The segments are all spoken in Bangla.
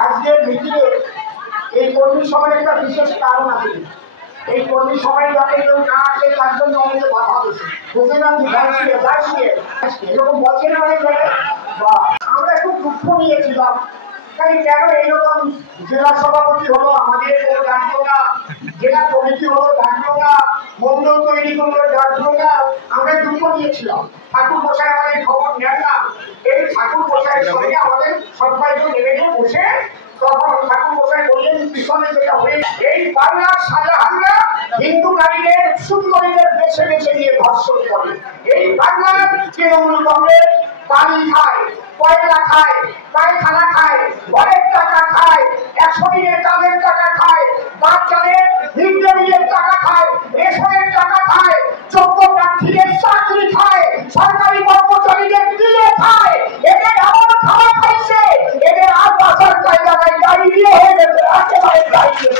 আজকের মিটিংয়ে এই কর্মী সভার একটা বিশেষ কারণ আছে। এই কর্মী সভায় যাতে কেউ না আসে তার জন্য অনেকে বাধা দিচ্ছে, বুঝে না এরকম বলছে না অনেক জায়গায়। আমরা একটু দুঃখ নিয়েছিলাম, তাই কেন এইরকম জেলা সভাপতি হলো আমাদের কোনো ডাকলো না, জেলা কমিটি হলো ডাকলো না, মন্ডল তৈরি করলো ডাকলো না। আমরা দুঃখ নিয়েছিলাম, ঠাকুর মশাই আমাদের খবর নেন না। এই ঠাকুর মশাইয়ের সঙ্গে আমাদের সবাইকে নেমে গিয়ে বসে তখন ঠাকুর মশাই বললেন পিছনে যেটা হয়ে এই বাংলার শাহজাহানরা হিন্দু নারীদের সুন্দরীদের বেছে বেছে নিয়ে ধর্ষণ করে। এই বাংলার তৃণমূল কংগ্রেস পানি খায়, কয়লা খায়, পায়খানা খায়, ঘরের টাকা খায়, 100 দিনের কাজের টাকা খায়, বাচ্চাদের মিড ডে মিলের টাকা খায়, রেশনের টাকা খায়, যোগ্য প্রার্থীদের চাকরি খায়, সরকারি কর্মচারীদের দিয়ে খায়। এদের এমন খাওয়া খাইছে, এদের আর বাঁচার জায়গা নাই, গাড়ি দিয়ে হয়ে গেছে একেবারে দাঁড়িয়ে।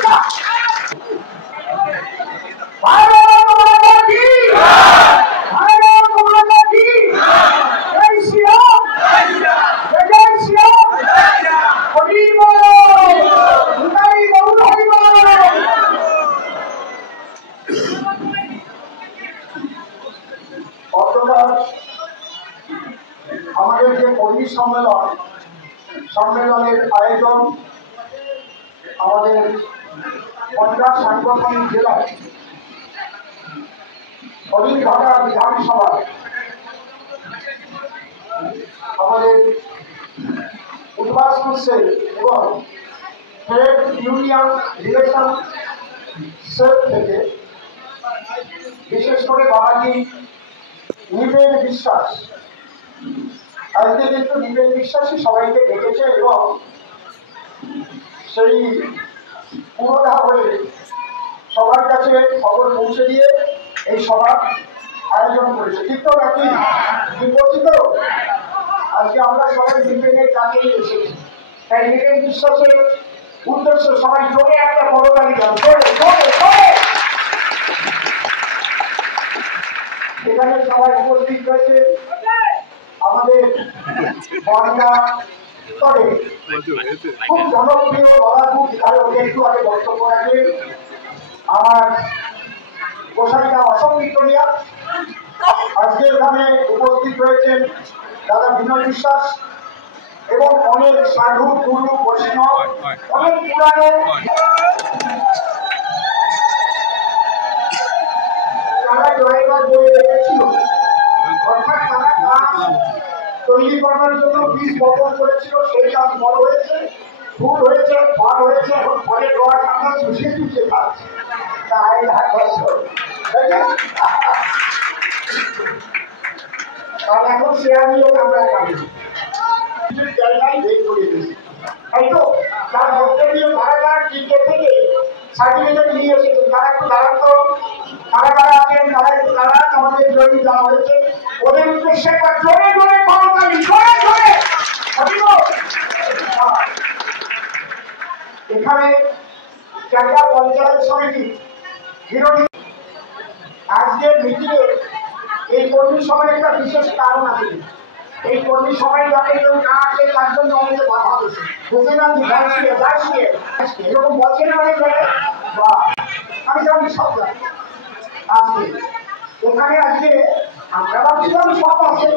আমাদের যে কর্মী সম্মেলনের আয়োজন আমাদের পঞ্জাব সাংগঠনিক জেলায় হরিণঘাটা বিধানসভা আমাদের উদ্বাস করছে এবং ট্রেড ইউনিয়ন রিলেশন সেল থেকে বিশেষ করে বাঙালি নিবেন বিশ্বাস, আজকে কিন্তু নিবেন বিশ্বাসী সবাইকে ডেকেছে এবং সেই পুরোটা হয়ে সবার কাছে খবর পৌঁছে দিয়ে এই সভার আয়োজন করেছে। ঠিক তো নাকি? ঠিক বলছি তো? আজকে আমরা সবাই নিবেনের কাছে এসেছি, তাই নিবেন বিশ্বাসের উদ্দেশ্য সবাই জোরে একটা করতালি দেন, জোরে জোরে জোরে। এখানে সবাই উপস্থিত হয়েছে আমাদের বনগা স্তরে খুব জনপ্রিয় বলাকুট ধারক একটু আগে বক্তব্য রাখবেন আমার গোসাইরা অসংবিক্রিয়া। আজকে এখানে উপস্থিত রয়েছেন দাদা বিনয় বিশ্বাস এবং অনেক সাধু গুরু বৈষ্ণব, অনেক পুরানো তারা ড্রাইভার বলে রেখেছিল, অর্থাৎ তারা গাছ তৈরি করার জন্য বীজ বপন করেছিল, সেই গাছ বড় হয়েছে, ফুল হয়েছে, ফল হয়েছে, এখন ফলের রস আমরা চুষে চুষে খাচ্ছি। তাই আর এখন শেয়ার নিয়ে আমরা খাবি জায়গায় বের করে দিচ্ছি, তাই তো? তার মধ্যে দিয়ে তারা টিকে থেকে সার্টিফিকেট নিয়ে এসেছে, তারা একটু দাঁড়ান তো, কারা কারা আছেন তারা একটু দাঁড়ান। আমাদের জমি দেওয়া হয়েছে ওদের উদ্দেশ্যে জোরে জোরে ক্ষমতালি, জোরে জোরে। এখানে চারটা পঞ্চায়েত সমিতি বিরোধী আজকের মিটিংয়ে এই কর্মী সভার একটা বিশেষ কারণ আছে। এই কর্মী সভায় যাতে কেউ না আসে তার জন্য অনেকে বাধা দিচ্ছে, বুঝে না এরকম বলছে না অনেক জায়গায়। আমি জানি সব জানি। আজকে ওখানে আজকে আমরা ভাবছিলাম সব আছে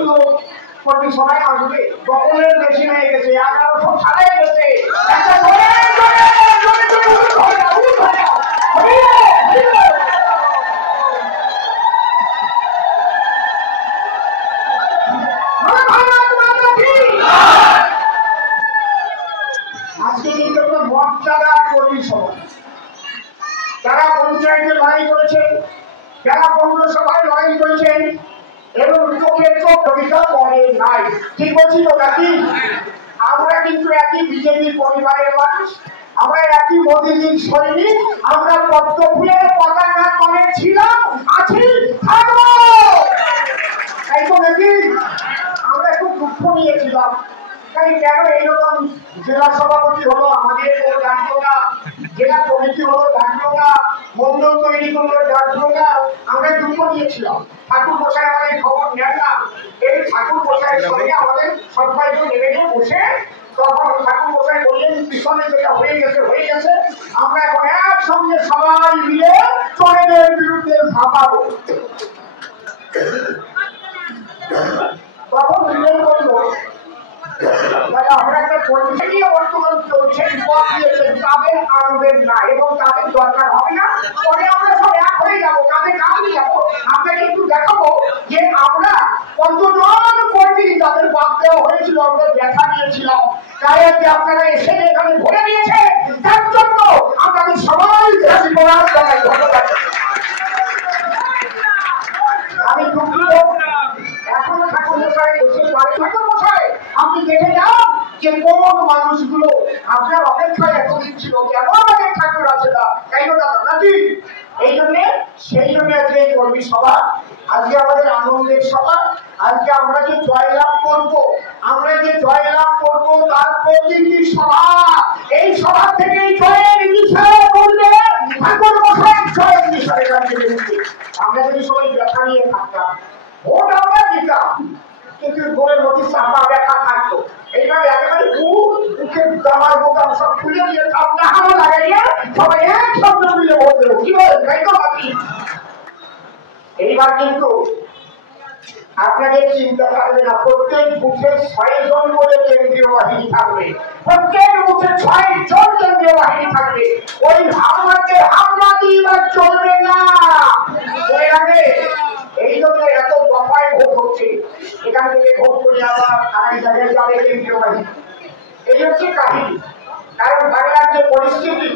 কর্মী সভায় আসবে, দখলের বেশি হয়ে গেছে, 1100 ছাড়াই গেছে। আজকে কিন্তু একটা মর্যাদার কর্মী সভা, যারা পঞ্চায়েতে লড়াই করেছেন, যারা পৌরসভায় লড়াই করেছেন এবং চোখের চোখ কবিতা করে নাই। ঠিক বলছি তো নাকি? আমরা কিন্তু একই বিজেপি পরিবারের মানুষ, আমরা একই মোদীজির সৈনিক, আমরা পদ্ম ফুলের পতাকা তলে ছিলাম, আছি, থাকবো। তাই তো নাকি? আমরা একটু দুঃখ নিয়েছিলাম, তাই কেন এইরকম জেলা সভাপতি হলো আমাদের কোনো ডাকলো না, জেলা কমিটি হলো ডাকলো না, মন্ডল তৈরি করলো, যার জন্য আমরা দুঃখ দিয়েছিলাম। ঠাকুর মশাই আমাদের খবর নেন না। এই ঠাকুর মশাইয়ের সঙ্গে আমাদের সবাইকে নেমে গিয়ে বসে তখন ঠাকুর মশাই বললেন পিছনে যেটা হয়ে গেছে, আমরা এখন একসঙ্গে সবাই মিলে চোরেদের বিরুদ্ধে ঝাঁপাবো। তখন বিলেন বলল আমরা একটা পরিস্থিতি বর্তমান চলছে, পথ দিয়েছেন, তাদের আনবেন না এবং তাদের দরকার হবে না, পরে আমরা সব এক হয়ে যাবো, কাঁধে কাঁধ নিয়ে যাবো। আপনাকে একটু দেখাবো যে আমরা কতজন কর্মী তাদের বাদ দেওয়া হয়েছিল, আমরা দেখা নিয়েছিলাম, তাই আজকে আপনারা এসে এখানে ভরে দিয়েছে, তার জন্য আপনাদের সবাই ধন্যবাদ। আমি দুঃখিত, এখনো ঠাকুর মশাই ঠাকুর মশাই আপনি দেখে যান যে কোন মানুষগুলো আপনার অপেক্ষায় এতদিন ছিল, কেন আমাদের ঠাকুর আছে না, তাই না দাদা নাকি? সেই জন্য আজকে এই কর্মী সভা, আজকে আমাদের আনন্দের সভা। আজকে আমরা যে জয়লাভ করবো তার প্রতিটি সভা, এই সভা থেকেই জয়ের বিষয় বললে ঠাকুর মশাই জয়ের বিষয়ে আমরা যদি সবাই দেখা নিয়ে থাকতাম, ভোট আমরা দিতাম, কিন্তু গোলের মধ্যে চাপা দেখা থাকতো। এইভাবে একেবারে মুখের জামার বোতাম সব খুলে দিয়ে চাপটা হামা লাগাইয়ে সবাই এক শব্দ মিলে বলতে কি বলেন, তাই তো বাকি? এইবার কিন্তু আপনাদের চিন্তা থাকবে না, প্রত্যেক বুথে 6 জন করে কেন্দ্রীয় বাহিনী থাকবে, প্রত্যেক বুথে 6 জন কেন্দ্রীয় বাহিনী থাকবে। ওই হামলা দিয়ে চলবে না। এই জন্য এত দফায় ভোট হচ্ছে, এখান থেকে ভোট করে আবার আরেক জায়গায় যাবে কেন্দ্রীয় বাহিনী। এই হচ্ছে কাহিনী। কারণ বাংলার যে পরিস্থিতি,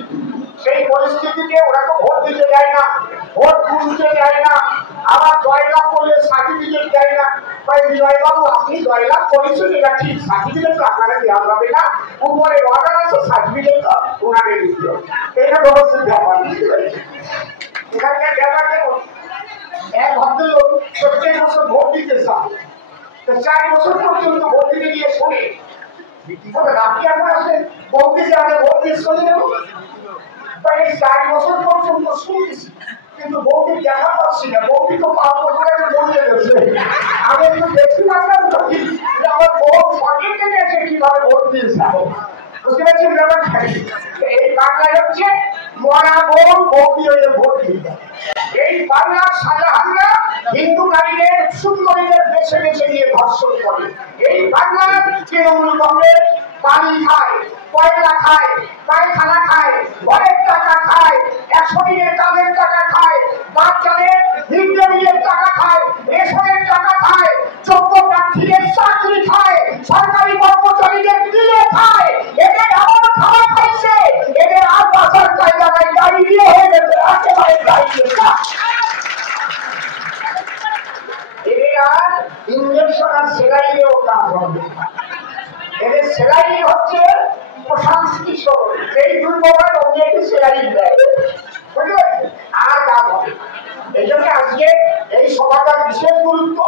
সেই পরিস্থিতিতে ওরা তো ভোট দিতে যায় না, ভোট তুলতে যায় না, আবার জয়লাভ করলে সার্টিফিকেট দেয় না। বিজয়বাবু আপনি জয়লাভ করেছেন, এটা ঠিক, সার্টিফিকেট তো আপনারা দেওয়া যাবে না, উপরে অর্ডার আছে, সার্টিফিকেট তো ওনাকে দিতে হবে। এটা ব্যবস্থা ব্যাপার, বুঝতে পেরেছি? এখানকার ব্যাপার কেমন, এক ভদ্রলোক প্রত্যেক বছর ভোট দিতে চান, 4 বছর পর্যন্ত ভোট দিতে গিয়ে শোনে আপনি এখন আসলে ভোট দিতে আগে ভোট দিয়ে চলে যাবো, 4 বছর পর্যন্ত শুনতেছি কিন্তু বৌদি দেখা পাচ্ছি না। বৌদি তো 5 বছর আগে বলিয়ে গেছে, আমি একটু দেখছিলাম না আমার ভোট সঠিক গেছে, কিভাবে ভোট দিয়েছে বুঝতে পারছি ব্যাপারটা। এই বাংলায় হচ্ছে মরা বোন বৌদি হয়ে ভোট দিতে। এই বাংলার শাহজাহানরা হিন্দু নারীদের সুন্দরীদের বেছে বেছে নিয়ে ধর্ষণ করে। এই বাংলার তৃণমূল কংগ্রেস পানি খায়, কয়লা খায়, পায়খানা খায়, ঘরের টাকা খায়, 100 দিনের কাজের টাকা খায়, বাচ্চাদের মিড ডে মিলের টাকা খায়, রেশনের টাকা খায়, যোগ্য প্রার্থীদের চাকরি খায়, সরকারি কর্মচারীদের দিয়ে খায়। এদের এমন খাওয়া খাইছে, এদের আর বাঁচার জায়গা নাই, গাড়ি দিয়ে হয়ে গেছে, একেবারে দাঁড়িয়ে ইঞ্জেকশন আর সেলাইনেও কাজ হবে। এদের সেলাই হচ্ছে প্রশান্তি শহর, এই দুর্বল অন্যকে সেলাই দেয়, বুঝলেন? আর কাজ হবে। এই জন্য আজকে এই সভাটার বিশেষ গুরুত্ব।